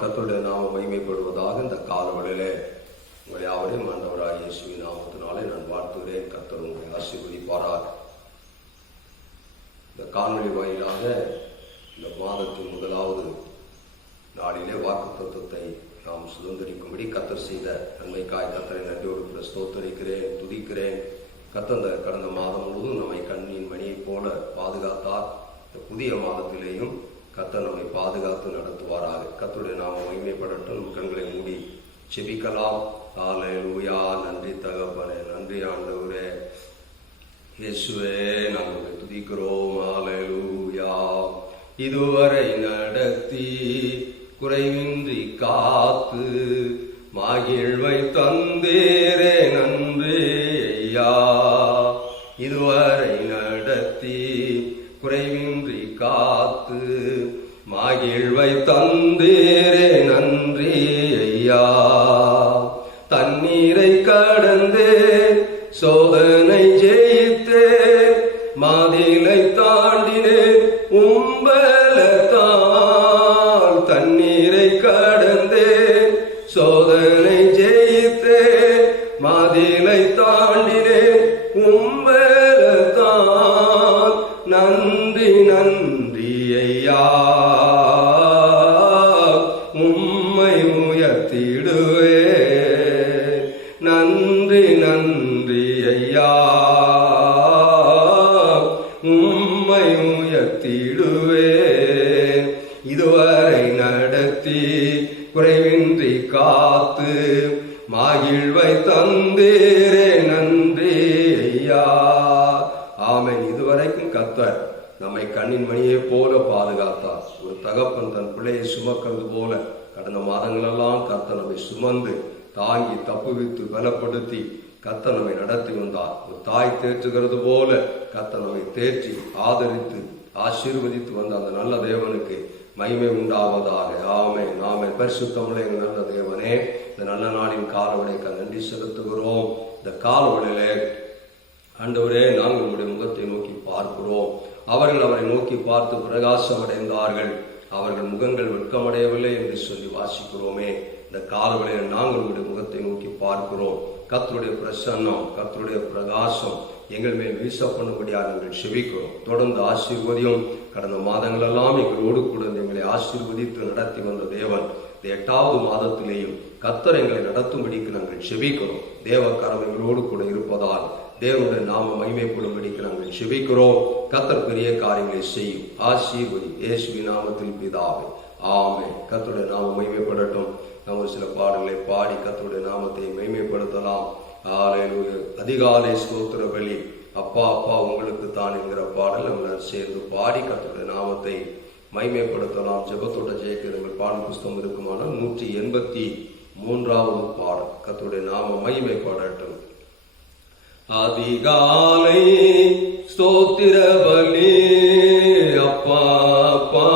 கர்த்தருடைய நாமம் மகிமைப்படுவதாக. இந்த காலவெளியிலே உங்களை யாவரையும் ஆண்டவராகிய இயேசுவின் நாமத்தினாலே நான் வாழ்த்துகிறேன். கர்த்தர் உங்களை ஆசீர்வதிப்பாராக. இந்த காணொளி வாயிலாக இந்த மாதத்தின் முதலாவது நாளிலே வாக்குத்தத்தத்தை நாம் சுதந்திரிக்கும்படி கர்த்தர் செய்த நன்மைக்காய் கர்த்தரை நன்றியோடு ஸ்தோத்தரிக்கிறேன், துதிக்கிறேன். கர்த்தர் கடந்த மாதம் முழுவதும் நம்மை கண்ணின் மணியைப் போல பாதுகாத்தார். இந்த புதிய மாதத்திலேயும் கர்த்தர் நம்மை பாதுகாத்து நடத்துவாராக. கர்த்தருடைய நாமம் மகிமைப்படட்டும். கண்களை மூடி செபிக்கலாம். ஹல்லேலூயா. நன்றி தகப்பனே, நன்றி ஆண்டவரே, இயேசுவே நாங்கள் துதிக்கிறோம். ஹல்லேலூயா. இதுவரை நடத்தி குறைவின்றி காத்து மகிழ்வை தந்தேரே நன்றி ஐயா. இதுவரை நடத்தி குறைவின்றி காத்து மகிழ்வை தந்தேரே நன்றி ஐயா. தண்ணீரை கடந்தே சோதனை ஜெயித்தே மாதிலை தாண்டினே உம்பலத்தால். தண்ணீரை கடந்தே சோதனை ஜெயித்தே மாதிலை தாண்டினே உம்பலத்தால். நன்றி நன்றி ஐயா, உம்மை உயர்த்திடுவே. நன்றி நன்றி ஐயா, உம்மை உயர்த்திடுவே. இதுவரை நடத்தி குறைவின்றி காத்து மகிழ்வை தந்தேரே நன்றி ஐயா. ஆமென். இதுவரைக்கும் கர்த்தர் நம்மை கண்ணின் மணியை போல பாதுகாத்தார். ஒரு தகப்பன் தன் பிள்ளையை சுமக்கிறது போல கடந்த மாதங்களெல்லாம் கர்த்தர் நம்மை சுமந்து தாங்கி தப்புவித்து பலப்படுத்தி கர்த்தர் நம்மை நடத்தி வந்தார். ஒரு தாய் தேற்றுகிறது போல கர்த்தர் நம்மை தேற்றி ஆதரித்து ஆசீர்வதித்து வந்த அந்த நல்ல தேவனுக்கு மகிமை உண்டாவதாக. ஆமென். நாமே பரிசுத்தமுள்ள எங்கள் நல்ல தேவனே, இந்த நல்ல நாளின் காலவளைக்கு நன்றி செலுத்துகிறோம். இந்த காலவளையிலே ஆண்டவரே, நாங்கள் உங்களுடைய முகத்தை நோக்கி பார்க்கிறோம். அவர்கள் அவரை நோக்கி பார்த்து பிரகாசம் அடைந்தார்கள், அவர்கள் முகங்கள் வெட்கமடையவில்லை என்று சொல்லி வாசிக்கிறோமே. இந்த காலவளையில் நாங்கள் உங்களுடைய முகத்தை நோக்கி பார்க்கிறோம். கர்த்தருடைய பிரசன்னம், கர்த்தருடைய பிரகாசம் எங்கள் மேல் வீச பண்ணும்படியாக நாங்கள் செபிக்கிறோம். தொடர்ந்து ஆசீர்வதியும். கடந்த மாதங்களெல்லாம் எங்களோடு கூட எங்களை ஆசீர்வதித்து நடத்தி வந்த தேவன் இந்த 8வது மாதத்திலேயும் கர்த்தர் எங்களை நடத்தும்படிக்கு நாங்கள் செபிக்கிறோம். தேவக்கரம் எங்களோடு கூட இருப்பதால் தேவனுடைய நாம மகிமைப்படும்படிக்கு நாங்கள் செபிக்கிறோம். கர்த்தர் பெரிய காரியங்களை செய்யும். ஆசீர்வதி இயேசுவின் நாமத்தில் பிதாவே, ஆமென். கர்த்தருடைய நாமம் மகிமைப்படட்டும். நாம் ஒரு சில பாடல்களை பாடி கர்த்தருடைய நாமத்தை மகிமைப்படுத்தலாம். ஹல்லேலூயா. அதிகாலை ஸ்தோத்திர பலி அப்பா அப்பா உங்களுக்கு தான் என்கிற பாடல் நம்ம சேர்ந்து பாடி கர்த்தருடைய நாமத்தை மகிமைப்படுத்தலாம். ஜெபத்தோட ஜெயக்கிரங்கள் பாடல் புஸ்தகம் இருக்குமானால் 183வது பாடல். கர்த்தருடைய நாம மகிமைப்படட்டும். அதிகாலை ஸ்தோத்திர பலி அப்பா அப்பா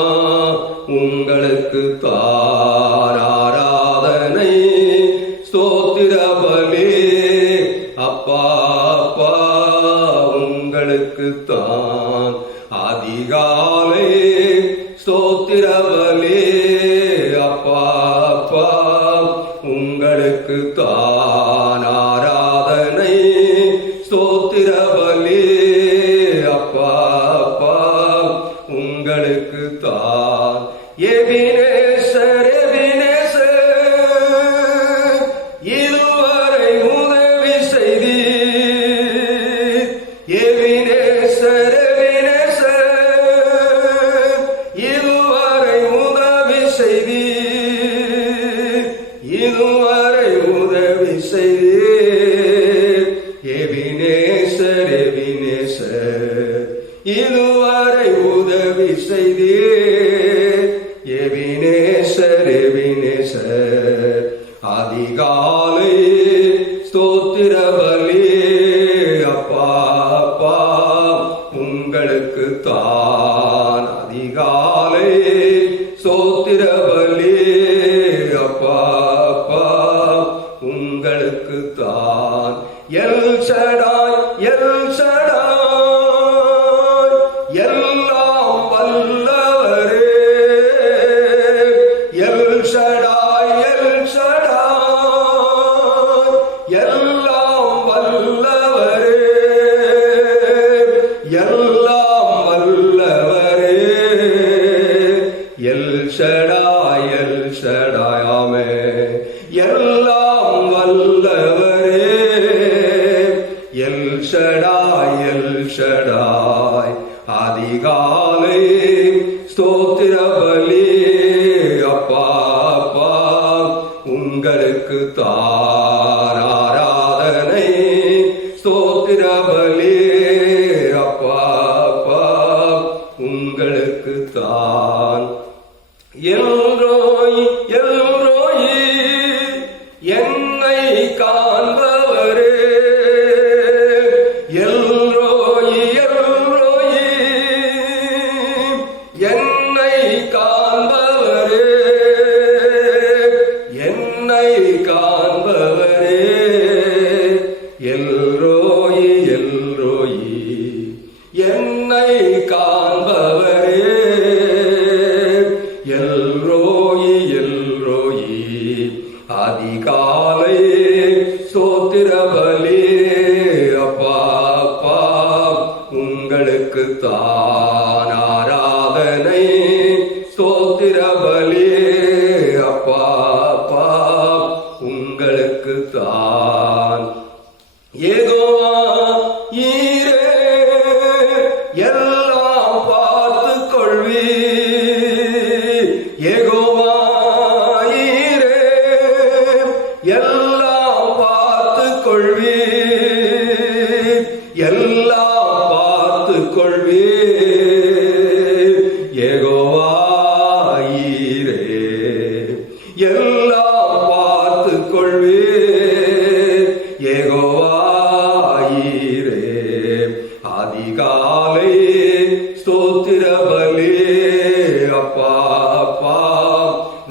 உங்களுக்கு தான் ஆராதனை. ஸ்தோத்திர பலி அப்பா அப்பா உங்களுக்கு தான். அதிகாலை ஸ்தோத்திர பலி அப்பா அப்பா உங்களுக்கு தான் ஆராதனை. ஸ்தோத்திர பலி அப்பா அப்பா உங்களுக்கு தான். எபினேசர் எபினேசர் இதுவரை உதவி செய்தீர். எபினேசர் எபினேசர் இதுவரை உதவி செய்தீர். இதுவரை உதவி செய்தீர். எபினேசர் எபினேசர் இதுவரை உதவி செய்தீர். எபினேசர் எபினேசர் அதிகாலை ஸ்தோத்திர பலி அப்பா அப்பா உங்களுக்கு தான். அதிகாலை ஸ்தோத்திர பலி அப்பா அப்பா உங்களுக்கு தான். எல் ஷடாய், எல் ஷடாய், எல்லாம் வல்லவரே. எல் ஷடாய், எல் ஷடாய், எல்லாம் வல்லவரே. எல்லாம் வல்லவரே. எல் ஷடாய், எல் ஷடாய். ஆமென். எல்லாம் வல்லவரே. எல் ஷடாய், எல் ஷடாய். அதிகாலை ஸ்தோத்திர பலி அப்பா அப்பா உங்களுக்கு தான் ஆராதனை. ஸ்தோத்திர பலி அப்பா அப்பா உங்களுக்கு தான். எல்ரோய், எல்ரோய், என்னை காண்பவரே. எல்ரோய், எல்ரோய், என்னை காண்பவரே. என்னை காண்பவரே. எல்ரோய், எல்ரோய், என்னை காண்பவரே. எல்ரோயி, எல்ரோயி. அதிகாலை ஸ்தோத்திர பலி அப்பா அப்பா உங்களுக்கு தான் ஆராதனை. ஸ்தோத்திர பலி அப்பா அப்பா உங்களுக்கு தான். யெகோவா ஈரே, எல்லாம் பார்த்துக் கொள்வீர். யெகோவா ஈரே, எல்லாம் பார்த்துக் கொள்வீர். எல்லாம் பார்த்துக் கொள்வீர். யெகோவா ஈரே, எல்லாம் பார்த்துக் கொள்வீர். யெகோவா ஈரே. அதிகாலை ஸ்தோத்திர பலி அப்பா அப்பா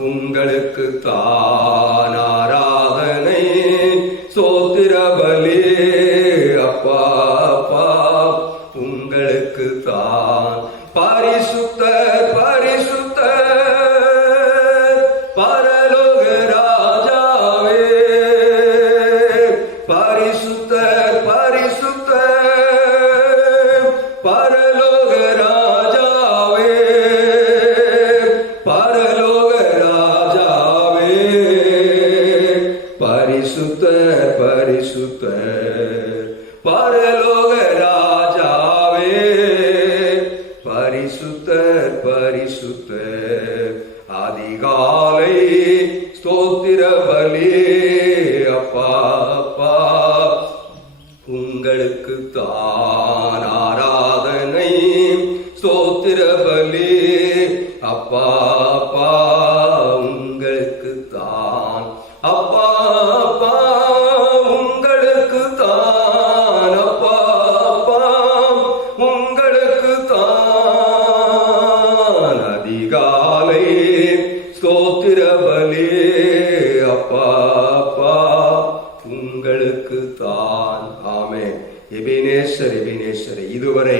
உங்களுக்கு தான் ஆராதனை. ஸ்தோத்திர பலி அப்பா அப்பா உங்களுக்கு தான். பரிசுத்தர், பரிசுத்தர், பரலோக ராஜாவே. பரிசுத்தர், பரிசுத்தர், பரலோக ராஜாவே. பரலோக ராஜாவே. பரிசுத்தர், பரிசுத்தர், பரலோக ராஜாவே. பரிசுத்தர், பரிசுத்தர். அதிகாலை ஸ்தோத்திர பலி அப்பா அப்பா உங்களுக்கு தான் ஆராதனை. ஸ்தோத்திர பலி அப்பா அப்பா உங்களுக்கு தான். அப்பா அப்பா உங்களுக்கு தான். அப்பா அப்பா உங்களுக்கு தான். அதிகாலை ஸ்தோத்திர பலி அப்பா அப்பா உங்களுக்கு தான். ஆமென். எபினேசர், எபினேசரை இதுவரை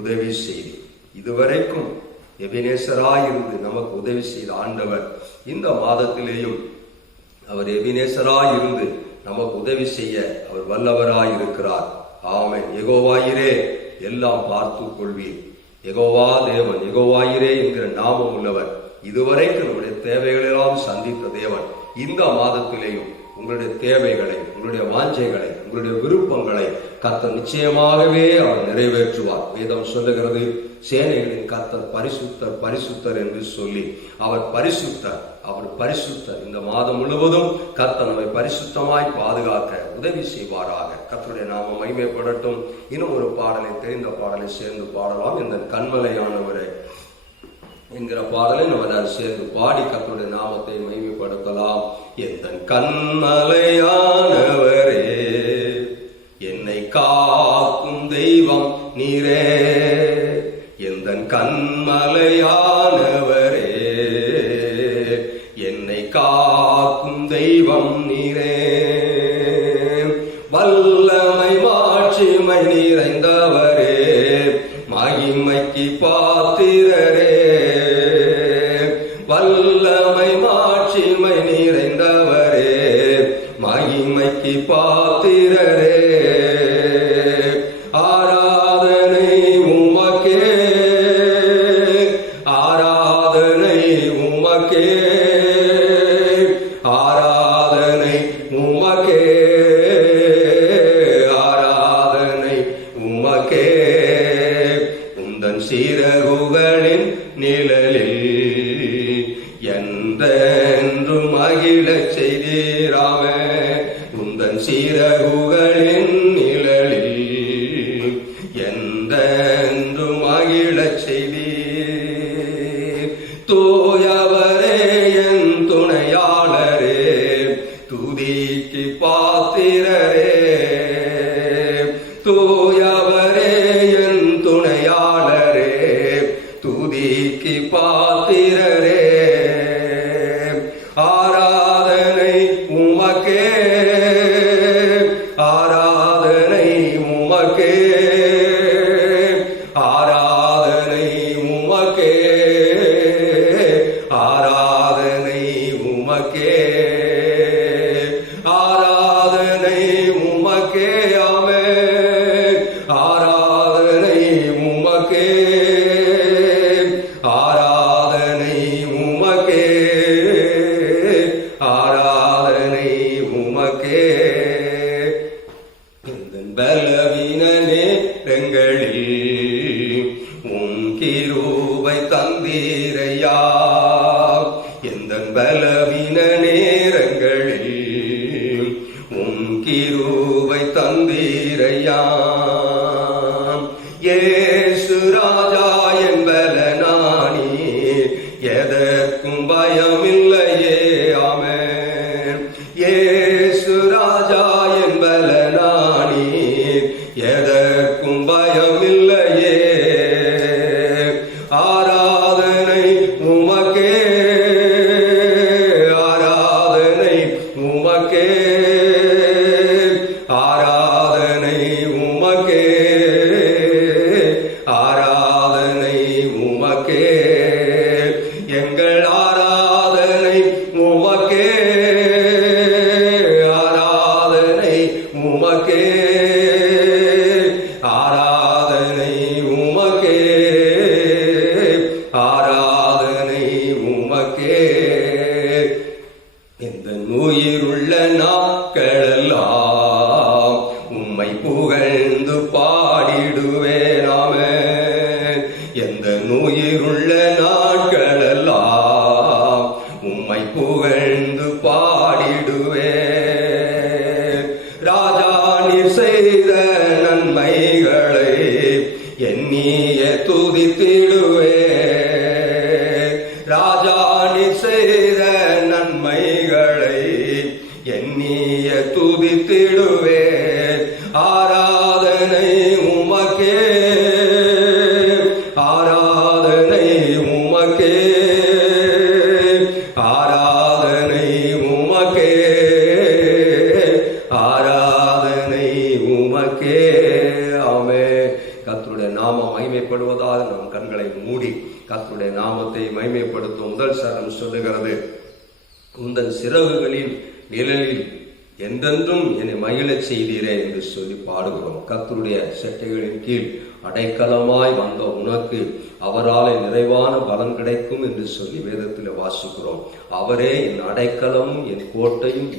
உதவி செய்து, இதுவரைக்கும் எபினேசராயிருந்து நமக்கு உதவி செய்த ஆண்டவர் இந்த மாதத்திலேயும் அவர் எபினேசராயிருந்து நமக்கு உதவி செய்ய அவர் வல்லவராயிருக்கிறார். ஆமென். யெகோவாயிரே, எல்லாம் பார்த்துக் கொள்வீர். யெகோவா தேவன், யெகோவாயிரே என்கிற நாமம் உள்ளவர். இதுவரைக்கும் நம்முடைய தேவைகளெல்லாம் சந்தித்த தேவன் இந்த மாதத்திலேயும் உங்களுடைய தேவைகளை, உங்களுடைய வாஞ்சைகளை, உங்களுடைய விருப்பங்களை கர்த்தர் நிச்சயமாகவே அவர் நிறைவேற்றுவார். வேதம் சொல்லுகிறது, சேனைகளின் கர்த்தர் பரிசுத்தர், பரிசுத்தர் என்று சொல்லி அவர் பரிசுத்தர், அவர் பரிசுத்தர். இந்த மாதம் முழுவதும் கர்த்தர் நம்மை பரிசுத்தமாய் பாதுகாக்க உதவி செய்வாராக. கர்த்தருடைய நாமம் மகிமைப்படட்டும். இன்னும் ஒரு பாடலை, தெரிந்த பாடலை சேர்ந்து பாடலாம். இந்த கன்மலையானவரே என்கிற பாடலை நம்ம எல்லாரும் சேர்ந்து பாடி கர்த்தருடைய நாமத்தை மகிமைப்படுத்தலாம். எந்த கன்மலையானவரே, என்னை காக்கும் தெய்வம் நீரே. எந்த கன்மலையானவரே, என்னை காக்கும் தெய்வம் நீரே. வல்லமை மாட்சிமை நிறைந்தவரே, மகிமைக்கு பாத்திரரே. வல்லமை மாட்சிமை நிறைந்தவரே, மகிமைக்கு பாத்திரரே. ஆராதனை உமக்கே, ஆராதனை உமக்கே, ஆராதனை உமக்கே, ஆராதனை உமக்கே. உந்தன் சீரகுகளின் நிழலில் என்றென்றும் மகிழச் செய்தீராமே. உந்தன் சீரகுகளின் நிழலில் என்றென்றும் மகிழச் செய்தீர். தூயவரே என் துணையாளரே, துதிக்கு பாத்திரரே. தூயவரே என் துணையாளரே, துதிக்கு பாத்திரரே. ஆராதனை உமக்கே, ஆராதனை உமக்கே, ஆராதனை உமக்கே, ஆராதனை உமக்கே, ஆராதனை உமக்கே. ஆமென். ஆராதனை உமக்கே, ஆராதனை உமக்கே, ஆராதனை உமக்கே. இந்த பலவீன நேரங்களில் உம் கிருபை தந்தீரையா. இந்த பலவீன நேரங்களில் உம் கிருபை தந்தீரையா. இயேசு ராஜா என்பலனானி, எதற்கும் பயமில்லையே. ஆமென். இயேசு ராஜா என்பலனானி, எதற்கும் பயமில்லையே. ஆராதனை உமக்கே, ஆராதனை உமக்கே, ஆராதனை உமக்கே, ஆராதனை உமக்கே. எங்கள் ஆராதனை உமக்கே, ஆராதனை உமக்கே, ஆராதனை உமக்கே, ஆராதனை உமக்கே. இந்த உயிருள்ள நாட்களெல்லாம் உம்மை புகழ்ந்து பாடிடுவேனாமே. எந்த உயிருள்ள நாட்களெல்லாம் உம்மை புகழ்ந்து பாடிடுவேன். ராஜா நீர் செய்த நன்மைகளை எண்ணிய துதித்திடுவேன். ராஜா நீர் செய்த நன்மைகளை எண்ணிய துதித்திடுவேன். ஆராதனை உமக்கே, ஆராதனை உமக்கே, ஆராதனை உமக்கே, ஆராதனை உமக்கே. ஆமென். கர்த்தருடைய நாமம் மகிமைப்படுவதாக நம் கண்களை மூடி கர்த்தருடைய நாமத்தை மகிமைப்படுத்தும் முதல் சரணம் சொல்லுகிறது, உந்தன் சிறகுகளின் நிழலில் என்றென்றும் என்னை மகிழச் செய்தீரே என்று சொல்லி பாடுகிறோம். கர்த்தருடைய செட்டைகளின் கீழ் அடைக்கலமாய் வந்த உனக்கு அவரால் நிறைவான பலன் கிடைக்கும் என்று சொல்லி வேதத்தில் வாசிக்கிறோம். அவரே என் அடைக்கலமும் என் கோட்டையும்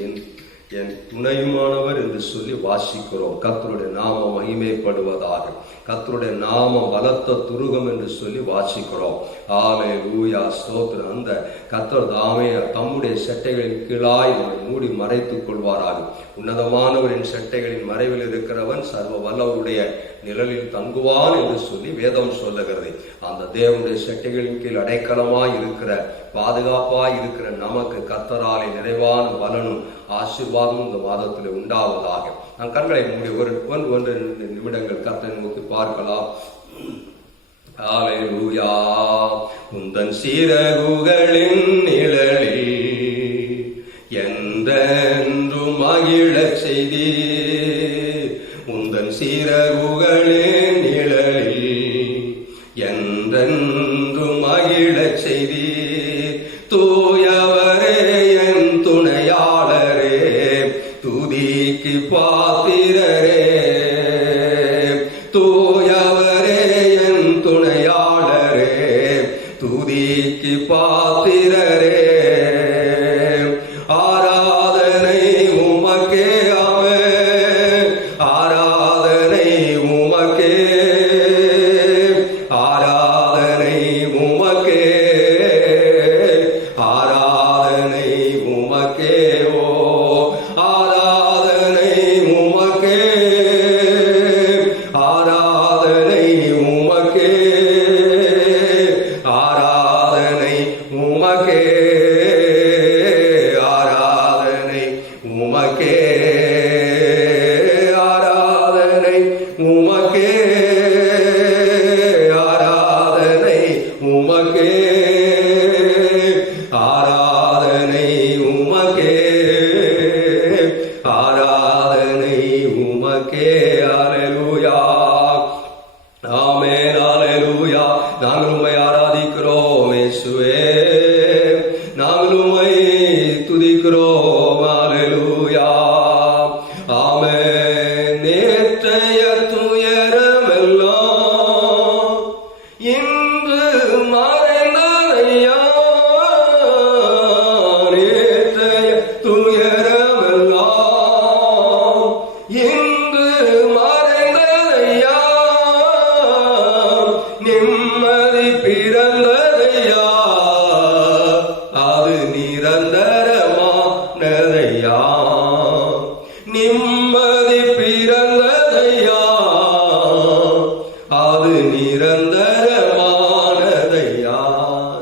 என் துணையுமானவர் என்று சொல்லி வாசிக்கிறோம். கர்த்தருடைய நாமம் மகிமைப்படுவதாக. கர்த்தருடைய நாமம் பலத்த துருகம் என்று சொல்லி வாசிக்கிறோம். அல்லேலூயா, ஸ்தோத்திரம். அந்த கர்த்தர் தாமே தம்முடைய செட்டைகளின் கீழாய் மூடி மறைத்துக் கொள்வாராக. உன்னதமானவரின் செட்டைகளின் மறைவில் இருக்கிறவன் சர்வ வல்லவருடைய நிழலில் தங்குவான் என்று சொல்லி வேதம் சொல்லுகிறது. அந்த தேவனுடைய செட்டைகளின் கீழ் அடைக்கலமாய் இருக்கிற, பாதுகாப்பாய் இருக்கிற நமக்கு கர்த்தராலே நிறைவான பலனும் ஆசீர்வாதம் இந்த மாதத்தில் உண்டாவதாக. நான் கண்களை மூடி ஒன்று நிமிடங்கள் கர்த்தரை நோக்கி பார்க்கலாம். அல்லேலூயா. உந்தன் சீரகுகளின் நிழலில் என்றென்றும் மகிழச் செய்தீர். சீரகுகளின் நிழலில் என்றென்றும் மகிழச் செய்தீர். தூயவரே என் துணையாளரே, துதிக்கு பாத்திரரே. தூயவரே என் துணையாளரே, துதிக்கு பாத்திரரே. ஆராதனை உமக்கே, ஆமென். ஆராதனை உமக்கே, ஆராதனை உமக்கே, ஆராதனை உமக்கே. ஓ ஆராதனை உமக்கே, ஆராதனை உமக்கே, ஆராதனை உமக்கே, ஆராதனை உமக்கே, ஆராதனை உமக்கே, ஆராதனை உமக்கே, ஆராதனை உமக்கே, ஆராதனை உமக்கே. அல்லேலூயா, ஆமென், அல்லேலூயா. நாங்கள் உம்மை ஆராதிக்கிறோம் இயேசுவே, நாங்கள் உம்மை துதிக்கிறோம். அல்லேலூயா, ஆமென். நேற்றைய துயரமெல்லாம் இன்று மறைந்ததையா, நேற்றைய துயரமெல்லாம் இன்று மறைந்ததையா, நிம்மதி பிறந்ததையா, அது நிரந்தரமானதையா. நிம்மதி பிறந்ததையா, அது நிரந்தரமானதையா.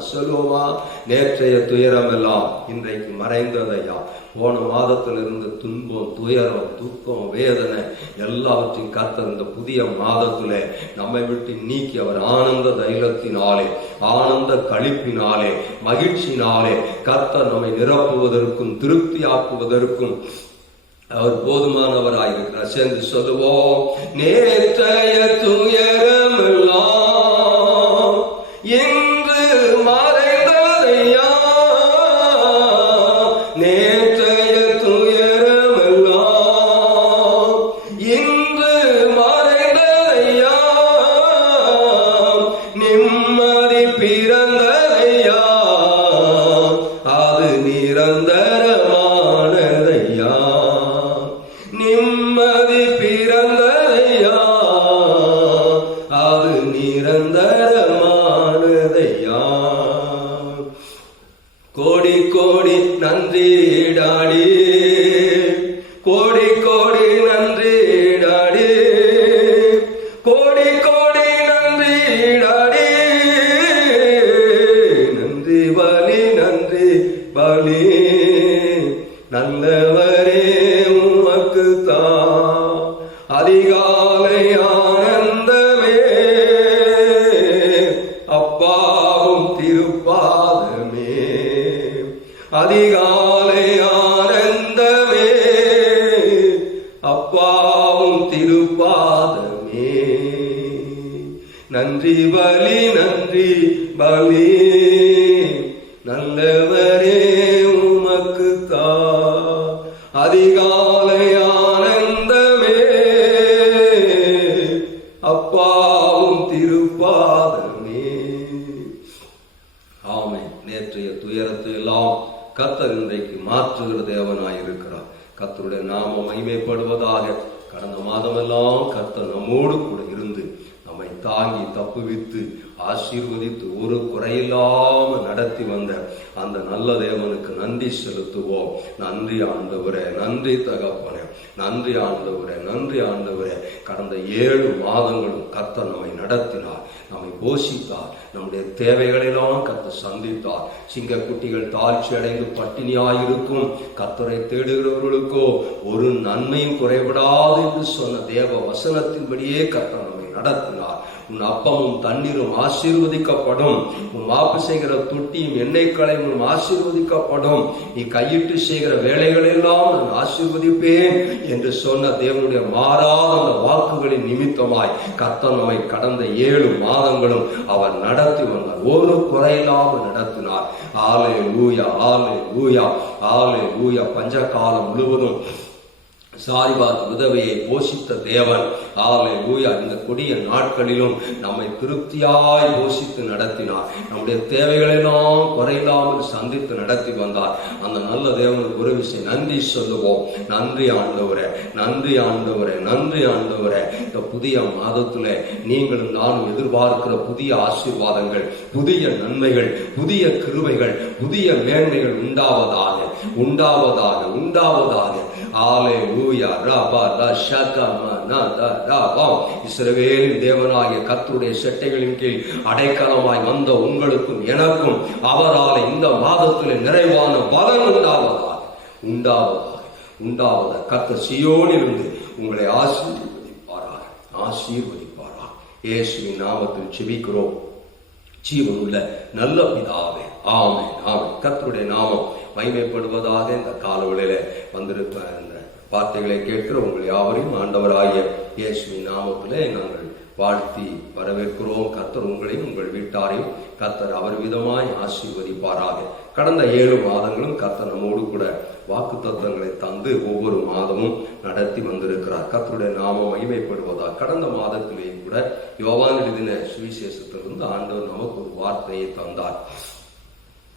சொல்லுவா, நேற்றைய துயரம் எல்லாம் இன்றைக்கு மறைந்ததையா. போன மாதத்தில் இருந்த துன்பம், துயரம், துக்கம், வேதனை எல்லாவற்றையும் கர்த்தர் இந்த புதிய மாதத்திலே நம்மை விட்டு நீக்கி அவர் ஆனந்த தைலத்தினாலே, ஆனந்த களிப்பினாலே, மகிழ்ச்சினாலே கர்த்தர் நம்மை நிரப்புவதற்கும் திருப்தியாக்குவதற்கும் அவர் போதுமானவராயிருக்கிறார். சேர்ந்து சொல்லுவோம், நேற்றைய துயரமெல்லாம் இன்று மறைந்ததையா, நேற்றைய துயரமெல்லாம் இன்று மறைந்ததையா, நிம்மதி பிறந்ததையா, அது நிரந்தரமானதையா. நிம்மதி பிறந்ததையா, அது நிரந்தரமானதையா. கோடி கோடி நன்றி டாடி, கோடி கோடி நன்றி டாடி, கோடி கோடி நன்றி டாடி. நன்றி பலி, நன்றி பலி, நல்லவரே உமக்கு தான். அதிகாலை ஆனந்தமே, அப்பாவும் திருப்பாதமே. அதிகாலை ஆனந்தமே, அப்பாவும் திருப்பாதமே. நன்றி பலி, நன்றி பலி, நல்லவரே உமக்கு தான். அதிகாலை ஆனந்தமே, அப்பாவும் திருப்பாதமே. ஆமென். நேற்றைய துயரத்தை எல்லாம் கர்த்தர் இன்றைக்கு மாற்றுகிற தேவனாயிருக்கிறார். கர்த்தருடைய நாமம் மகிமைப்படுவதாக. கடந்த மாதமெல்லாம் கர்த்தர் நம்மோடு கூட இருந்து நம்மை தாங்கி தப்புவித்து ஆசீர்வதித்து ஒரு குறையில்லாம நடத்தி வந்த அந்த நல்ல தேவனுக்கு நன்றி செலுத்துவோம். நன்றி ஆண்டவரே, நன்றி தகப்பனே, நன்றி ஆண்டவரே, நன்றி ஆண்டவரே. கடந்த 7 மாதங்களும் கர்த்தர் நம்மை நடத்தினார், நம்மை போஷித்தார், நம்முடைய தேவைகளெல்லாம் கர்த்தர் சந்தித்தார். சிங்கக்குட்டிகள் தாழ்ச்சி அடைந்து பட்டினியாயிருக்கும் கர்த்தரை தேடுகிறவர்களுக்கோ ஒரு நன்மையும் குறைபடாது என்று சொன்ன தேவ வசனத்தின்படியே கர்த்தர் நம்மை நடத்தினார். உன் அப்பமும் தண்ணீரும் ஆசீர்வதிக்கப்படும். உன் மாப்பு செய்கிற தொட்டியும் எண்ணெய் களையும் ஆசீர்வதிக்கப்படும். நீ கையிட்டு செய்கிற வேலைகள் எல்லாம் நான் ஆசீர்வதிப்பேன் என்று சொன்ன தேவனுடைய மாறாத அந்த வாக்குகளின் நிமித்தமாய் கர்த்தர் நம்மை கடந்த 7 மாதங்களும் அவர் நடத்தி வந்தார். ஒரு குறையில்லாமல் நடத்தினார். ஹல்லேலூயா, ஹல்லேலூயா, ஹல்லேலூயா. பஞ்சகாலம் முழுவதும் சாரிபாத் விதவையை போஷித்த தேவன் ஹல்லேலூயா இந்த கொடிய நாட்களிலும் நம்மை திருப்தியாய் போஷித்து நடத்தினார். நம்முடைய தேவைகளெல்லாம் குறையில்லாமல் சந்தித்து நடத்தி வந்தார். அந்த நல்ல தேவனுக்கு ஒரு விஷயம் நன்றி சொல்லுவோம். நன்றி ஆண்டவரே, நன்றி ஆண்டவரே, நன்றி ஆண்டவரே. இந்த புதிய மாதத்துல நீங்களும் நானும் எதிர்பார்க்கிற புதிய ஆசீர்வாதங்கள், புதிய நன்மைகள், புதிய கிருபைகள், புதிய மேன்மைகள் உண்டாவதாக, உண்டாவதாக, உண்டாவதாக. ஹல்லேலூயா. ரபா ரஷகமா நதா ரபா. இஸ்ரவேலின் தேவனாகிய கர்த்தருடைய செட்டைகளின் கீழ் அடைக்கலமாய் வந்த உங்களுக்கும் எனக்கும் அவரால் இந்த மாதத்தில் நிறைவான பலன் உண்டாவதாக, உண்டாவதாக, உண்டாவதாக. கர்த்தர் சீயோனிலிருந்து உங்களை ஆசீர்வதிப்பாராக, ஆசீர்வதிப்பாராக. இயேசுவின் நாமத்தில் ஜெபிக்கிறோம் ஜீவனுள்ள நல்ல பிதாவே, ஆமென், ஆமென். கர்த்தருடைய நாமம் மகிமைப்படுவதாக. இந்த காலவெளியில வந்திருக்கிற இந்த வார்த்தைகளை கேட்கிற உங்கள் யாவரையும் ஆண்டவராகிய இயேசுவின் நாமத்திலே நாங்கள் வாழ்த்தி வரவேற்கிறோம். கர்த்தர் உங்களையும் உங்கள் வீட்டாரையும் கர்த்தர் அவர் விதமாய் ஆசீர்வதிப்பாராக. கடந்த 7 மாதங்களும் கர்த்தர் நம்மோடு கூட வாக்கு தத்தங்களை தந்து ஒவ்வொரு மாதமும் நடத்தி வந்திருக்கிறார். கர்த்தருடைய நாமம் மகிமைப்படுவதாக. கடந்த மாதத்திலேயும் கூட யோவான் எழுதின சுவிசேஷத்திலிருந்து ஆண்டவர் நமக்கு ஒரு வார்த்தையை தந்தார்.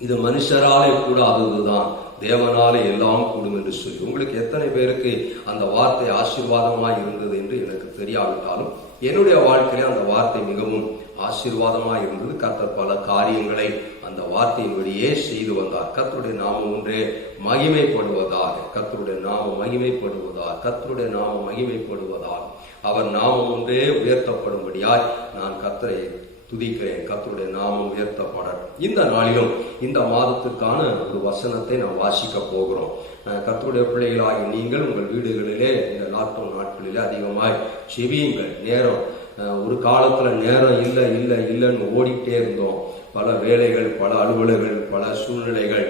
இது மனுஷராலே கூடாததுதான், தேவனாலே எல்லாம் கூடும் என்று சொல்லி. உங்களுக்கு எத்தனை பேருக்கு அந்த வார்த்தை ஆசீர்வாதமாய் இருந்தது என்று எனக்கு தெரியாவிட்டாலும் என்னுடைய வாழ்க்கையிலே அந்த வார்த்தை மிகவும் ஆசீர்வாதமாய் இருந்தது. கர்த்தர் பல காரியங்களை அந்த வார்த்தையின்படியே செய்து வந்தார். கர்த்தருடைய நாமம் ஒன்றே மகிமைப்படுவதாக, கர்த்தருடைய நாமம் மகிமைப்படுவதாக, கர்த்தருடைய நாமம் மகிமைப்படுவதாக. அவர் நாமம் ஒன்றே உயர்த்தப்படும்படியாய் நான் கர்த்தரை துதிக்கிறேன். கர்த்தருடைய நாமம் உயர்த்தப்படட்டும். இந்த நாளிலும் இந்த மாதத்துக்கான ஒரு வசனத்தை நாம் வாசிக்க போகிறோம். கர்த்தருடைய பிள்ளைகளாகி நீங்கள் உங்கள் வீடுகளிலே இந்த லாக்டவுன் நாட்களிலே அதிகமாய் செவியுங்கள். நேரம் ஒரு காலத்துல நேரம் இல்லை இல்லை இல்லைன்னு ஓடிக்கிட்டே இருந்தோம். பல வேலைகள், பல அலுவலர்கள், பல சூழ்நிலைகள்,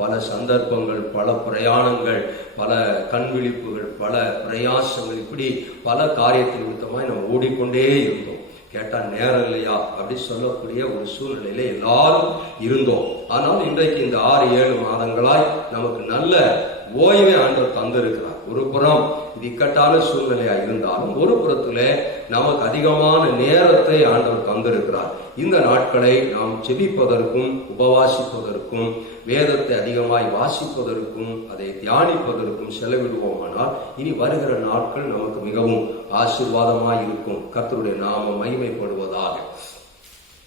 பல சந்தர்ப்பங்கள், பல பிரயாணங்கள், பல கண்விழிப்புகள், பல பிரயாசங்கள், இப்படி பல காரியத்தின் நிமித்தமாய் நம்ம ஓடிக்கொண்டே இருந்தோம். கேட்டா நேரம் இல்லையா அப்படி சொல்லக்கூடிய ஒரு சூழ்நிலையில எல்லாரும் இருந்தோம். ஆனால் இன்றைக்கு இந்த 6-7 மாதங்களாய் நமக்கு நல்ல ஓய்வை ஆண்டவர் தந்திருக்கிறார். ஒரு புறம் இது இக்கட்டான சூழ்நிலையா இருந்தாலும் ஒரு புறத்துல நமக்கு அதிகமான நேரத்தை ஆண்டவர் தந்திருக்கிறார். இந்த நாட்களை நாம் செபிப்பதற்கும் உபவாசிப்பதற்கும் வேதத்தை அதிகமாய் வாசிப்பதற்கும் அதை தியானிப்பதற்கும் செலவிடுவோமானால் இனி வருகிற நாட்கள் நமக்கு மிகவும் ஆசீர்வாதமாய் இருக்கும். கர்த்தருடைய நாமம் மகிமைப்படுவதாக,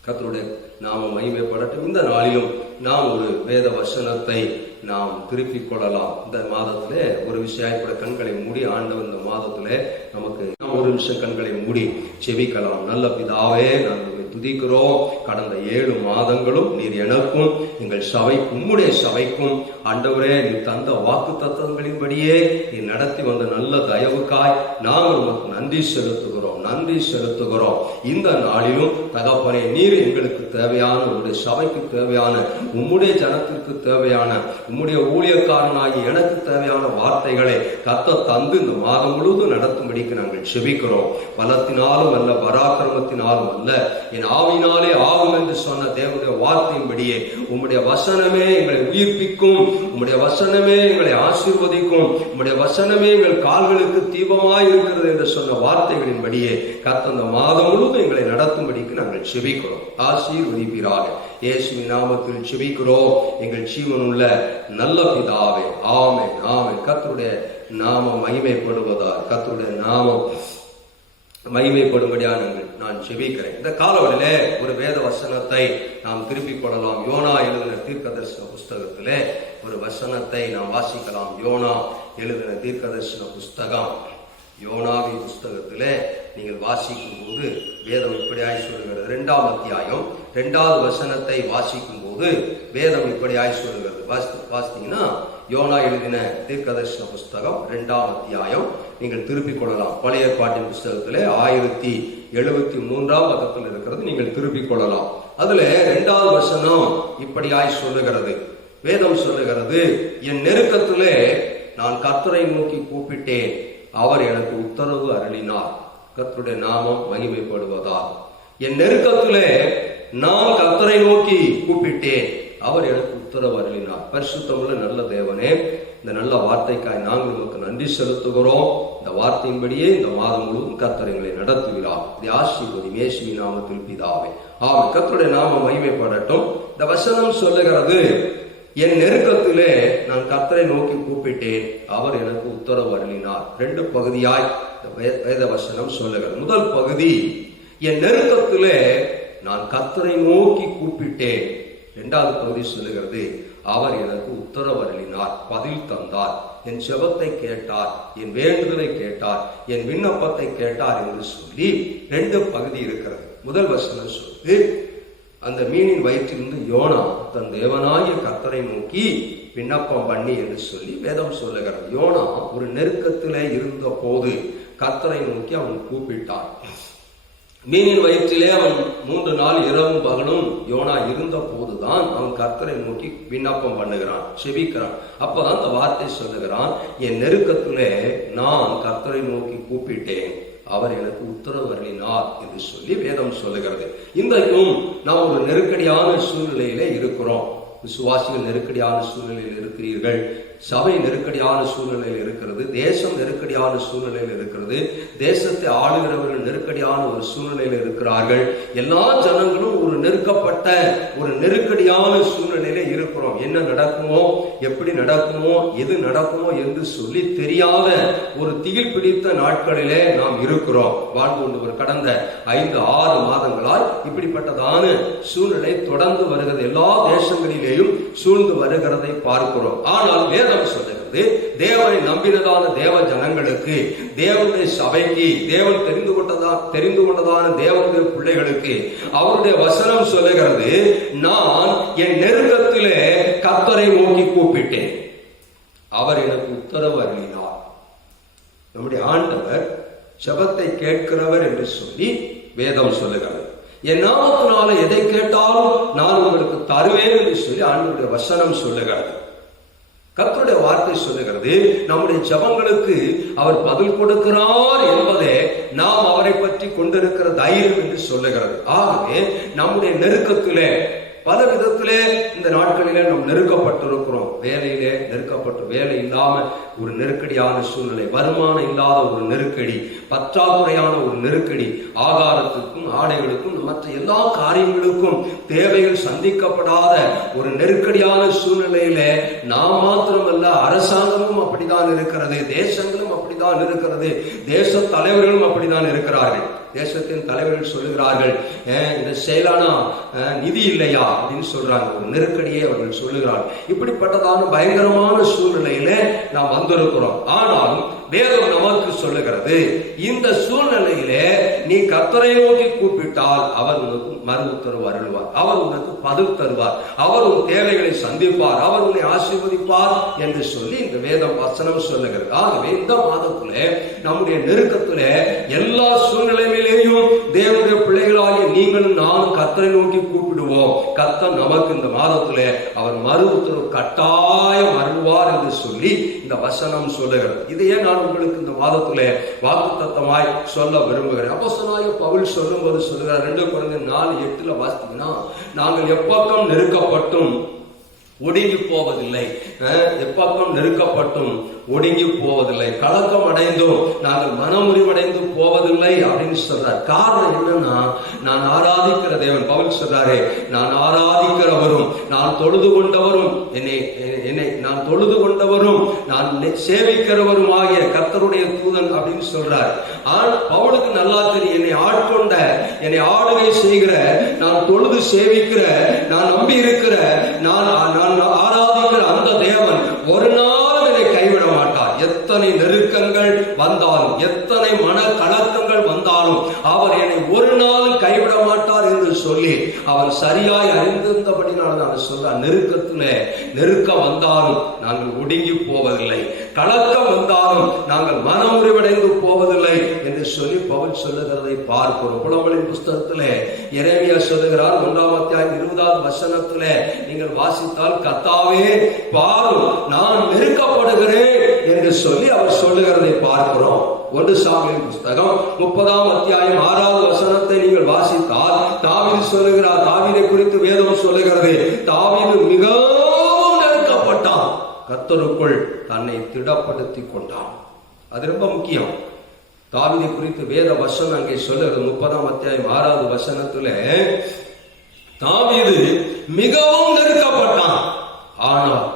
கர்த்தருடைய நாமம் மகிமைப்படட்டும். இந்த நாளிலும் நாம் ஒரு வேத வசனத்தை நாம் திருப்பிக் கொள்ளலாம். இந்த மாதத்திலே ஒரு விஷயம் கூட கண்களை மூடி ஆண்டவர் இந்த மாதத்திலே நமக்கு நாம் ஒரு நிமிஷம் கண்களை மூடி செபிக்கலாம். நல்ல பிதாவே, நான் துதிக்கிறோம். கடந்த 7 மாதங்களும் நீர் எனக்கும் எங்கள் சபைக்கும் உம்முடைய சபைக்கும் ஆண்டவரே நீர் தந்த வாக்கு தத்தங்களின்படியே நீ நடத்தி வந்த நல்ல தயவுக்காய் நாங்கள் உமக்கு நன்றி செலுத்துகிறோம், நன்றி செலுத்துகிறோம். இந்த நாளிலும் தகப்பனே, நீர் எங்களுக்கு தேவையான, உம்முடைய சபைக்கு தேவையான, உம்முடைய ஜனத்திற்கு தேவையான, உம்முடைய ஊழியக்காரனாகி எனக்கு தேவையான வார்த்தைகளை கர்த்தர் தந்து இந்த மாதம் முழுவதும் நடத்தும்படிக்கு நாங்கள் செபிக்கிறோம். பலத்தினாலும் அல்ல, பராக்கிரமத்தினாலும் அல்ல, என் ஆவினாலே ஆகும் என்று சொன்ன தேவனுடைய வார்த்தையின்படியே உம்முடைய வசனமே எங்களை உயிர்ப்பிக்கும், உம்முடைய வசனமே எங்களை ஆசீர்வதிக்கும், உம்முடைய வசனமே எங்கள் கால்களுக்கு தீபமாய் இருக்கிறது என்று சொன்ன வார்த்தைகளின்படியே கர்த்தர் இந்த மாதம் முழுவதும் எங்களை நடத்தும்படிக்கு நாங்கள் செபிக்கிறோம். ஆசீர்வதிப்பீராக. இயேசுவின் நாமத்தில் செபிக்கிறோம் எங்கள் ஜீவனுள்ள நல்ல பிதாவே, ஆமென், ஆமென். கர்த்தருடைய நாமம் மகிமைப்படுவதால், கர்த்தருடைய நாமம் மகிமைப்படும்படியாக நான் செபிக்கிறேன். இந்த காலவெளியிலே ஒரு வேத வசனத்தை நாம் திருப்பிக் கொள்ளலாம். யோனா எழுதின தீர்க்கதரிசன புஸ்தகத்திலே ஒரு வசனத்தை நாம் வாசிக்கலாம். யோனா எழுதின தீர்க்கதரிசன புஸ்தகம், யோனாவின் புஸ்தகத்திலே நீங்கள் வாசிக்கும் போது வேதம் இப்படியாய் சொல்லுகிறது. 2ஆம் அத்தியாயம் 2வது வசனத்தை வாசிக்கும் போது வேதம் இப்படியாய் சொல்லுகிறது. வாசித்தீங்கன்னா, யோனா எழுதின தீர்க்கதரிசன புஸ்தகம் 2ஆம் அத்தியாயம் நீங்கள் திருப்பிக் கொள்ளலாம். பழைய ஏற்பாட்டின் புஸ்தகத்திலே 1073ஆம் பக்கத்தில் இருக்கிறது, நீங்கள் திருப்பிக் கொள்ளலாம். அதுல 2வது வசனம் இப்படியாய் சொல்லுகிறது. வேதம் சொல்லுகிறது, என் நெருக்கத்திலே நான் கர்த்தரை நோக்கி கூப்பிட்டேன், அவர் எனக்கு உத்தரவு அருளினார். கர்த்தருடைய நாமம் மகிமைப்படுவதா. என் நெருக்கத்திலே நான் கர்த்தரை நோக்கி கூப்பிட்டேன், அவர் எனக்கு உத்தரவு அருளினார். பரிசுத்தமுள்ள நல்ல தேவனே, இந்த நல்ல வார்த்தைக்காய் நாங்கள் உங்களுக்கு நன்றி செலுத்துகிறோம். இந்த வார்த்தையின்படியே இந்த மாதம் முழுவதும் கர்த்தர் எங்களை நடத்துகிறார். இதை ஆசீர்வதி இயேசுவின் நாமத்தில் பிதாவே ஆமென். கர்த்தருடைய நாமம் மகிமைப்படட்டும். இந்த வசனம் சொல்லுகிறது, என் நெருக்கத்திலே நான் கர்த்தரை நோக்கி கூப்பிட்டேன், அவர் எனக்கு உத்தரவு அருளினார். 2 பகுதியாய் வேத வசனம் சொல்லுகிறது. முதல் பகுதி, என் நெருக்கத்திலே நான் கர்த்தரை நோக்கி கூப்பிட்டேன். 2வது பகுதி சொல்லுகிறது, அவர் எனக்கு உத்தரவு அருளினார், பதில் தந்தார், என் ஜெபத்தை கேட்டார், என் வேண்டுதலை கேட்டார், என் விண்ணப்பத்தை கேட்டார் என்று சொல்லி 2 பகுதி இருக்கிறது. முதல் வசனம் சொல்லுது, அந்த மீனின் வயிற்றிலிருந்து யோனா தன் தேவனாகிய கர்த்தரை நோக்கி விண்ணப்பம் பண்ணி என்று சொல்லி வேதம் சொல்லுகிறது. யோனா ஒரு நெருக்கத்திலே இருந்த போது கர்த்தரை நோக்கி அவன் கூப்பிட்டான். மீனின் வயிற்றிலே அவன் 3 நாள் இரவும் பகலும் யோனா இருந்த போதுதான் அவன் கர்த்தரை நோக்கி விண்ணப்பம் பண்ணுகிறான், செபிக்கிறான். அப்பதான் அந்த வார்த்தை சொல்லுகிறான், என் நெருக்கத்திலே நான் கர்த்தரை நோக்கி கூப்பிட்டேன், அவர் எனக்கு உத்தரவு அருளினார் என்று சொல்லி வேதம் சொல்லுகிறது. இன்றைக்கும் நாம் ஒரு நெருக்கடியான சூழ்நிலையிலே இருக்கிறோம். விசுவாசிகள் நெருக்கடியான சூழ்நிலையில் இருக்கிறீர்கள், சபை நெருக்கடியான சூழ்நிலையில் இருக்கிறது, தேசம் நெருக்கடியான சூழ்நிலையில் இருக்கிறது, தேசத்தை ஆளுகிறவர்கள் நெருக்கடியான ஒரு சூழ்நிலையில் இருக்கிறார்கள். எல்லா ஜனங்களும் ஒரு நெருக்கப்பட்ட ஒரு நெருக்கடியான சூழ்நிலையில இருக்கிறோம். என்ன நடக்குமோ, எப்படி நடக்குமோ, எது நடக்குமோ என்று சொல்லி தெரியாத ஒரு திகில் பிடித்த நாட்களிலே நாம் இருக்கிறோம், வாழ்ந்து கொண்டு. ஒரு கடந்த 5-6 மாதங்களால் இப்படிப்பட்டதான சூழ்நிலை தொடர்ந்து வருகிறது. எல்லா தேசங்களிலேயும் சூழ்ந்து வருகிறதை பார்க்கிறோம். ஆனால் வேதம் சொல்லுகிறது, தேவனை நம்பினதான தேவ ஜனங்களுக்கு, தேவனுடைய சபைக்கு, தேவன் தெரிந்து கொண்டதான தேவனுடைய பிள்ளைகளுக்கு அவருடைய வசனம் சொல்லுகிறது, நான் என் நெருக்கத்திலே கர்த்தரை நோக்கி கூப்பிட்டேன், அவர் எனக்கு உத்தரவு அருளினார். நம்முடைய ஆண்டவர் ஜெபத்தை கேட்கிறவர் என்று சொல்லி வேதம் சொல்லுகிறது. என் நாமத்தினால எதை கேட்டாலும் நான் உங்களுக்கு தருவேன் என்று சொல்லி ஆண்டவருடைய வசனம் சொல்லுகிறது. கர்த்தருடைய வார்த்தை சொல்லுகிறது, நம்முடைய ஜெபங்களுக்கு அவர் பதில் கொடுக்கிறார் என்பதே நாம் அவரை பற்றி கொண்டிருக்கிற தைரியம் என்று சொல்லுகிறது. ஆகவே நம்முடைய நெருக்கத்திலே பல விதத்திலே இந்த நாட்களிலே நாம் நெருக்கப்பட்டிருக்கிறோம். வேலையிலே நெருக்கப்பட்டு, வேலை இல்லாம ஒரு நெருக்கடியான சூழ்நிலை, வருமானம் இல்லாத ஒரு நெருக்கடி, பற்றாக்குறையான ஒரு நெருக்கடி, ஆகாரத்துக்கும் ஆடைகளுக்கும் மற்ற எல்லா காரியங்களுக்கும் தேவைகள் சந்திக்கப்படாத ஒரு நெருக்கடியான சூழ்நிலையிலே நாம் மாத்திரமல்ல, அரசாங்கமும் அப்படித்தான் இருக்கிறது, தேசங்களும் அப்படித்தான் இருக்கிறது, தேச தலைவர்களும் அப்படித்தான் இருக்கிறார்கள். தேசத்தின் தலைவர்கள் சொல்லுகிறார்கள், இந்த செயலானா நிதி இல்லையா அப்படின்னு சொல்றாங்க. ஒரு நெருக்கடியை அவர்கள் சொல்லுகிறார்கள். இப்படிப்பட்டதான பயங்கரமான சூழ்நிலையில நாம் வந்திருக்கிறோம். ஆனாலும் வேதம் நமக்கு சொல்லுகிறது, இந்த சூழ்நிலையிலே நீ கர்த்தரை நோக்கி கூப்பிட்டால் அவர் உனக்கு மறு உத்தரவு அருள்வார், அவர் உனக்கு பதில் தருவார், அவர் உன் தேவைகளை சந்திப்பார், அவர் உன்னை ஆசீர்வதிப்பார் என்று சொல்லி இந்த வேதம் வசனம் சொல்லுகிறது. ஆகவே இந்த மாதத்திலே நம்முடைய நெருக்கத்திலே எல்லா சூழ்நிலையிலேயும் தேவனுடைய பிள்ளைகளாகிய நீங்களும் நானும் கர்த்தரை நோக்கி கூப்பிடுவோம். கர்த்தர் நமக்கு இந்த மாதத்திலே அவர் மறு உத்தரவு கட்டாயம் அருள்வார் என்று சொல்லி இந்த வசனம் சொல்லுகிறது. இதையே நான் உங்களுக்கு இந்த மாதத்திலே வாக்குத்தத்தமாய் சொல்ல விரும்புகிறேன். அப்போஸ்தலனாகிய பவுல் சொல்லும்போது சொல்லுகிறார், 2 கொரிந்தியர் 4:8 வாசித்தீங்கன்னா, நாங்கள் எப்பக்கம் நெருக்கப்பட்டும் ஒடுங்கி போவதில்லை, எப்பக்கம் நெருக்கப்பட்டும் ஒடுங்கி போவதில்லை, கலக்கம் அடைந்தும் நாங்கள் மனமுறிவடைந்து போவதில்லை அப்படின்னு சொல்றார். காரணம் என்னன்னா, நான் ஆராதிக்கிற தேவன், பவுல் சொல்றாரு, நான் ஆராதிக்கிறவரும் நான் தொழுது கொண்டவரும் என்னை நான் தொழுது கொண்டவரும் நான் சேவிக்கிறவரும் ஆகிய கர்த்தருடைய தூதன் அப்படின்னு சொல்றார். பவுலுக்கு நல்லா தெரியும், என்னை ஆட்கொண்ட, என்னை ஆளுகை செய்கிற, நான் தொழுது சேவிக்கிற, நான் நம்பி இருக்கிற, நான் ஆராதிக்கிற அந்த தேவன் ஒரு நாள் என்னை கைவிட மாட்டார். எத்தனை நெருக்கங்கள் வந்தாலும், எத்தனை மன கலக்கங்கள் வந்தாலும் அவர் என்னை ஒரு நாள் கைவிட மாட்டார் என்று என்று சொல்லி அவன் சரியாய் அறிந்திருந்தபடினால நான் சொல்றான், நெருக்கம் வந்தாலும் நாங்கள் ஒடுங்கி போவதில்லை, கலக்கம் வந்தாலும் நாங்கள் மனமுறிவடைந்து போவதில்லை என்று சொல்லி பவுல் சொல்லுகிறதை பார்க்கிறோம். புலம்பலின் புஸ்தகத்திலே எரேமியா சொல்லுகிறார் 1ஆம் அத்தியாயம் 20வது வசனத்திலே நீங்கள் வாசித்தால், கர்த்தாவே பாரும் நான் நெருக்கப்படுகிறேன் என்று சொல்லி அவர் சொல்லுகிறதை பார்க்கிறோம். 1 சாமுவேல் புஸ்தகம் 30ஆம் அத்தியாயம் 6வது வசனத்தை நீங்கள் வாசித்தால் தாவீது சொல்லுகிறார், தாவீதை குறித்து வேதம் சொல்லுகிறது, தாவீது மிகவும் நெருக்கப்பட்டான், கர்த்தருக்குள் தன்னை திடப்படுத்திக் கொண்டான். அது ரொம்ப முக்கியம். தாவீதை குறித்து வேத வசனம் அங்கே சொல்லுகிறது 30ஆம் அத்தியாயம் 6வது வசனத்துல, தாவீது மிகவும் நெருக்கப்பட்டான், ஆனால்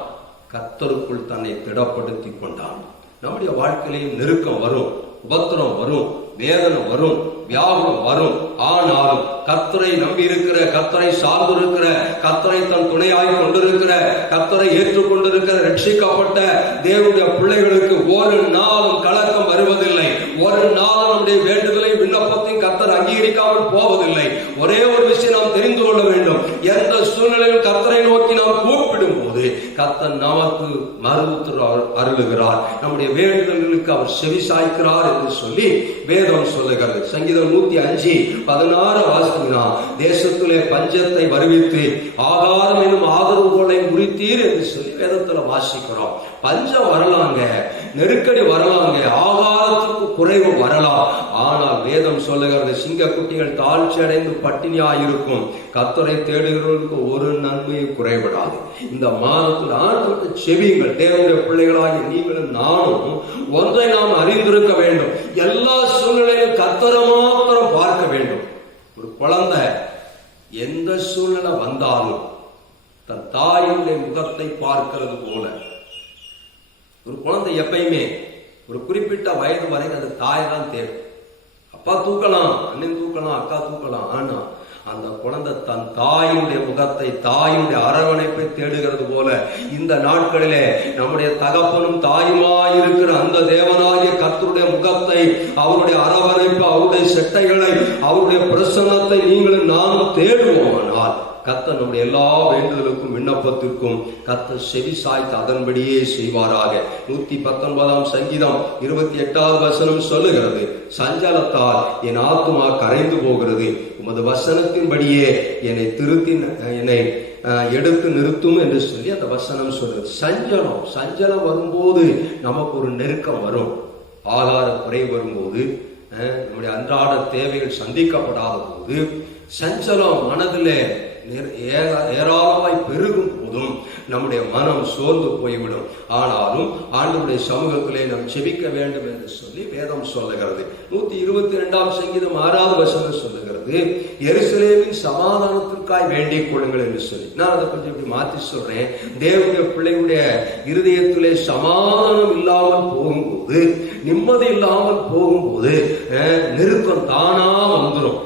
கர்த்தருக்குள் தன்னை திடப்படுத்திக் கொண்டான். நம்முடைய வாழ்க்கையிலையும் நெருக்கம் வரும், உபத்திரம் வரும், வேதனை வரும், வியாபம் வரும். ஆனாலும் கர்த்தரை நம்பி இருக்கிற, கர்த்தரை சார்ந்து இருக்கிற, கர்த்தரை தன் துணையாய் கொண்டிருக்கிற, கர்த்தரை ஏற்றுக்கொண்டிருக்கிற ரட்சிக்கப்பட்ட தேவனுடைய பிள்ளைகளுக்கு ஒரு நாளும் கலக்கம் வருவதில்லை. ஒரு நாளும் நம்முடைய வேண்டுதலை விண்ணப்பத்தையும் கர்த்தர் அங்கீகரிக்காமல் போவதில்லை. ஒரே ஒரு விஷயம் நாம் தெரிந்து கொள்ள வேண்டும், எந்த சூழ்நிலையில் கர்த்தரை நோக்கி நாம் கூப்பிடும் போது கர்த்தர் நமக்கு மறுஉத்தரவு அருளுகிறார், நம்முடைய வேண்டுதல்களுக்கு அவர் செவி சாய்க்கிறார் என்று சொல்லி வேதம் சொல்லுகிறது. சங்கீதம் 105:16 வாசிக்கிறா, தேசத்திலே பஞ்சத்தை வருவித்து ஆகாரம் என்னும் ஆதரவுகளை குறித்தீர் என்று சொல்லி வேதத்துல வாசிக்கிறோம். பஞ்சம் வரலாங்க, நெருக்கடி வரலாங்க, ஆகாரத்துக்கு குறைவு வரலாம். ஆனால் வேதம் சொல்லுகிறது, சிங்கக்குட்டிகள் தாழ்ச்சி அடைந்து பட்டினியாயிருக்கும், கர்த்தரை தேடுகிறவர்களுக்கு ஒரு நன்மையும் குறைபடாது. இந்த மாதத்தில் ஆண்டவருக்கு செவியுங்கள். தேவனுடைய பிள்ளைகளாகி நீங்களும் நானும் ஒன்றை நாம் அறிந்திருக்க வேண்டும், எல்லா சூழ்நிலையிலும் கர்த்தரை மாத்திரம் பார்க்க வேண்டும். ஒரு குழந்தை எந்த சூழ்நிலை வந்தாலும் தன் தாயுடைய முகத்தை பார்க்கிறது போல, ஒரு குழந்தை எப்பயுமே ஒரு குறிப்பிட்ட வயது வரைக்கும் அது தாய் தான் தேவை. அப்பா தூக்கலாம், அண்ணன் தூக்கலாம், அக்கா தூக்கலாம். ஆனா அந்த குழந்தை தன் தாயினுடைய முகத்தை, தாயினுடைய அரவணைப்பை தேடுகிறது போல இந்த நாட்களிலே நம்முடைய தகப்பனும் தாயுமாயிருக்கிற அந்த தேவனாகிய கர்த்தருடைய முகத்தை, அவருடைய அரவணைப்பு, அவருடைய செட்டைகளை, அவருடைய பிரசன்னத்தை நீங்களும் நானும் தேடுவோமானால் கர்த்தர் நம்முடைய எல்லா வேண்டுதலுக்கும் விண்ணப்பத்திற்கும் கர்த்தர் செவி சாய்த்து அதன்படியே செய்வாராக. 119ஆம் சங்கீதம் 28வது வசனம் சொல்லுகிறது, சஞ்சலத்தால் என் ஆத்துமா கரைந்து போகிறது, உமது வசனத்தின்படியே என்னை எடுத்து நிறுத்தும் என்று சொல்லி அந்த வசனம் சொல்றது. சஞ்சலம் வரும்போது நமக்கு ஒரு நெருக்கம் வரும். ஆகார குறை வரும்போது, நம்முடைய அன்றாட தேவைகள் சந்திக்கப்படாத போது, சஞ்சலம் மனதிலே ஏராளமாய் பெருகும் போதும் நம்முடைய மனம் சோர்ந்து போய்விடும். ஆனாலும் ஆண்டவருடைய சமூகத்திலே நாம் செபிக்க வேண்டும் என்று சொல்லி வேதம் சொல்லுகிறது. 122ஆம் சங்கீதம் 6வது வசனம் சொல்லுகிறது, எருசலேமின் சமாதானத்திற்காய் வேண்டிக் கொள்ளுங்கள் என்று சொல்லி. நான் அதை கொஞ்சம் இப்படி மாற்றி சொல்றேன். தேவனுடைய பிள்ளைகளுடைய இருதயத்திலே சமாதானம் இல்லாமல் போகும்போது, நிம்மதி இல்லாமல் போகும்போது நெருக்கம் தானா வந்துடும்.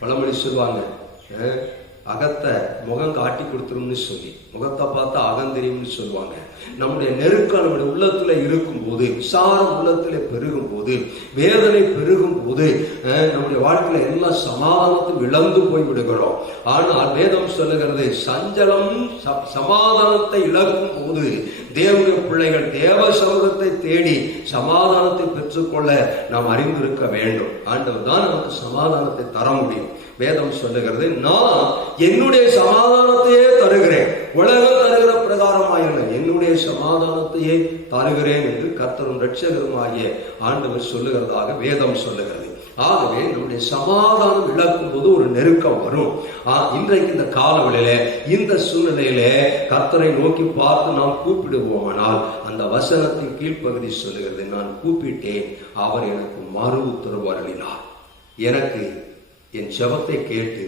பழமொழி சொல்லுவாங்க, அகத்தை முகம் காட்டி கொடுத்துரும்னு சொல்லி, முகத்தை பார்த்தா அகம் தெரியும்னு சொல்லுவாங்க. நம்முடைய நெருக்கம் நம்முடைய உள்ளத்துல இருக்கும் போது, விசாரம் உள்ளத்துல பெருகும் போது, வேதனை பெருகும் போது நம்முடைய வாழ்க்கையில எல்லா சமாதானத்தையும் இழந்து போய் விடுகிறோம். ஆனால் வேதம் சொல்லுகிறது, சஞ்சலம் சமாதானத்தை இழக்கும் போது தேவனுடைய பிள்ளைகள் தேவ சமூகத்தை தேடி சமாதானத்தை பெற்றுக்கொள்ள நாம் அறிந்திருக்க வேண்டும். ஆண்டவர் தான் நமக்கு சமாதானத்தை தர முடியும். வேதம் சொல்லுகிறது, நான் என்னுடைய சமாதானத்தையே தருகிறேன், உலகம் தருகிற பிரகாரமாயிருங்க, என்னுடைய சமாதானத்தையே தருகிறேன் என்று கர்த்தரும் இரட்சகருமாகிய ஆண்டவர் சொல்லுகிறதாக வேதம் சொல்லுகிறது. ஆகவே நம்முடைய சமாதானம் இழக்கும் போது ஒரு நெருக்கம் வரும். இன்றைக்கு இந்த காலவெளியில, இந்த சூழ்நிலையில கர்த்தரை நோக்கி பார்த்து நாம் கூப்பிடுவோமானால் அந்த வசனத்தின் கீழ்ப்பகுதி சொல்லுகிறது, நான் கூப்பிட்டேன், அவர் எனக்கு மறு உத்தரவு அருளினார். எனக்கு என் ஜெபத்தை கேட்டு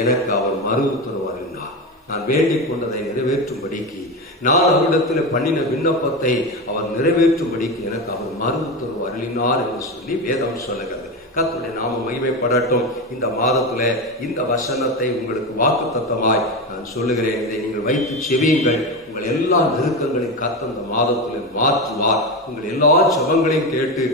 எனக்கு அவர் மறு உத்தரவு அருளினார். நான் வேண்டிக் கொண்டதை நிறைவேற்றும்படிக்கு, நான் அவரிடத்தில் பண்ணின விண்ணப்பத்தை அவர் நிறைவேற்றும்படிக்கு எனக்கு அவர் மறு உத்தரவு அருளினார் என்று சொல்லி வேதம் சொல்லுகிறது. கர்த்தருடைய நாமம் மகிமைப்படட்டும். இந்த மாதத்துல இந்த வசனத்தை உங்களுக்கு வாக்குத்தத்தமாய் நான் சொல்லுகிறேன். இதை நீங்கள் வைத்து செவியுங்கள். உங்கள் எல்லா நெருக்கங்களையும் கர்த்தர் இந்த மாதத்துல மாற்றுவார். உங்கள் எல்லா ஜெபங்களையும் கேட்டு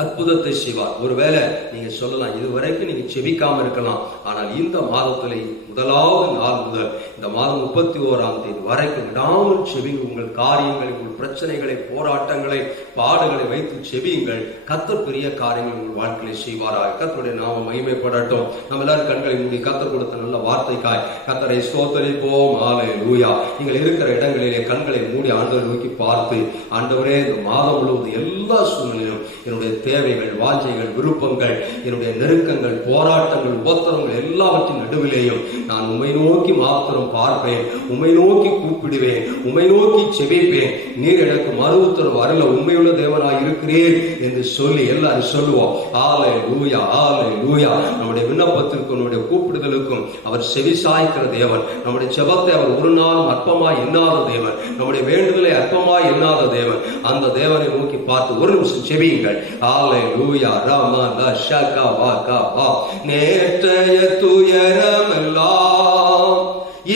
அற்புதத்தை செய்வார். ஒருவேளை நீங்க சொல்லலாம், இதுவரைக்கும் நீங்க செபிக்காம இருக்கலாம், ஆனால் இந்த மாதத்திலே முதலாவது நாள் முதல் இந்த மாதம் 31ஆம் தேதி வரைக்கும் விடாமல் செபிங்க. உங்கள் காரியங்களை, உங்கள் பிரச்சனைகளை, போராட்டங்களை, பாடுகளை வைத்து செபியுங்கள். கர்த்தர் பெரிய காரியங்கள் உங்கள் வாழ்க்கையை செய்வாராக. கர்த்தருடைய நாமம் மகிமைப்படட்டும். நம்ம எல்லாரும் கண்களை மூடி கர்த்தர் கொடுத்த நல்ல வார்த்தைக்காய் கர்த்தரை ஸ்தோத்திரிப்போம். ஹல்லேலூயா. நீங்கள் இருக்கிற இடங்களிலே கண்களை மூடி ஆண்டவரை நோக்கி பார்த்து, ஆண்டவரே, இந்த மாதம் முழுவதும் எல்லா சூழ்நிலையிலும் என்னுடைய தேவைகள், வாஞ்சைகள், விருப்பங்கள், என்னுடைய நெருக்கங்கள், போராட்டங்கள், உபத்திரங்கள் எல்லாவற்றின் நடுவிலேயும் நான் உம்மை நோக்கி மாத்திரம் பார்ப்பேன், உம்மை நோக்கி கூப்பிடுவேன், உம்மை நோக்கி செபிப்பேன். நீர் எனக்கு மறு உத்தரவு அருள உண்மையுள்ள தேவனாய் இருக்கிறேன் என்று சொல்லி எல்லாரும் சொல்லுவோம். ஹல்லேலூயா, ஹல்லேலூயா. நம்முடைய விண்ணப்பத்திற்கும் நம்முடைய கூப்பிடுதலுக்கும் அவர் செவி சாய்க்கிற தேவன். நம்முடைய ஜெபத்தை அவர் ஒரு நாளும் அற்பமாய் எண்ணாத தேவன். நம்முடைய வேண்டுதலை அற்பமாய் எண்ணாத தேவன். அந்த தேவனை நோக்கி பார்த்து ஒரு நிமிஷம் செபியுங்கள். ஹல்லேலூயா. ரமண ஷகவகபா. நேற்றைய துயரமெல்லாம்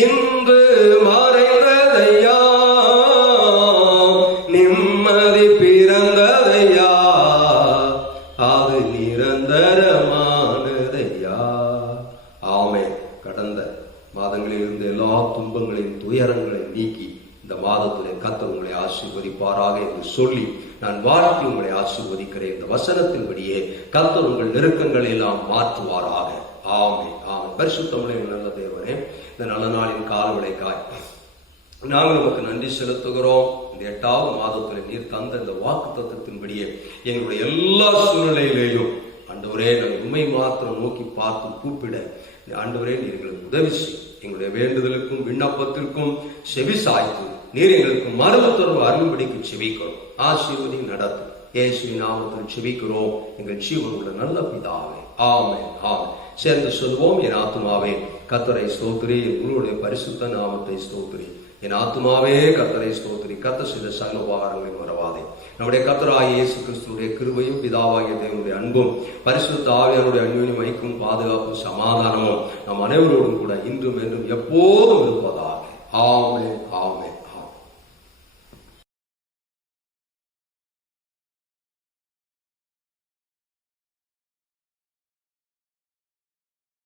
இன்று மறைந்ததையா, நிம்மதி பிறந்ததையா, அது நிரந்தரமானதையா. ஆமென். கடந்த மாதங்களில் இருந்த எல்லா துன்பங்களையும் துயரங்களையும் நீக்கி இந்த மாதத்திலே கர்த்தர் உங்களை ஆசீர்வதிப்பாராக என்று சொல்லி நான் வாழ்த்தி உங்களை ஆசீர்வதிக்கிறேன். இந்த வசனத்தின்படியே கர்த்தர் உங்கள் நெருக்கங்களை எல்லாம் மாற்றுவாராக. ஆமென், ஆமென். பரிசுத்தமுள்ள நல்ல தேவனே, இந்த நல்ல நாளின் காலவிளைக்காய் நாங்கள் நமக்கு நன்றி செலுத்துகிறோம். இந்த 8வது மாதத்தில் நீர் தந்த இந்த வாக்கு தத்தத்தின்படியே எங்களுடைய எல்லா சூழ்நிலையிலேயும் ஆண்டவரே, நாங்கள் உண்மை மாத்திரம் நோக்கி பார்த்து கூப்பிட ஆண்டவரே நீர் எங்களுக்கு உதவி செய்யும். எங்களுடைய வேண்டுதலுக்கும் விண்ணப்பத்திற்கும் செவி சாய்த்து நீர் எங்களுக்கு மறு உத்தரவு அருளும்படிக்கு செபிக்கிறோம். ஆசீர்வதி நடத்தும். இயேசுவின் நாமத்தில் செபிக்கிறோம் எங்கள் ஜீவன் உள்ள நல்ல பிதாவே. ஆமென், ஆமென். சேர்ந்து சொல்வோம். என் ஆத்துமாவே கர்த்தரை ஸ்தோத்திரி, உங்களுடைய பரிசுத்த நாமத்தை ஸ்தோத்திரி. என் ஆத்துமாவே கர்த்தரை ஸ்தோத்திரி, கர்த்தர் செய்த சகல உபகாரங்களை மறவாதே. நம்முடைய கர்த்தராகிய இயேசு கிறிஸ்துவினுடைய கிருபையும் பிதாவாகிய தேவனுடைய அன்பும் பரிசுத்த ஆவியானுடைய அன்பின் மைக்கும் பாதுகாப்பும் சமாதானமும் நம் அனைவரோடும் கூட இன்றும் என்றும் எப்போதும் இருப்பதாக. ஆமென், ஆமென்.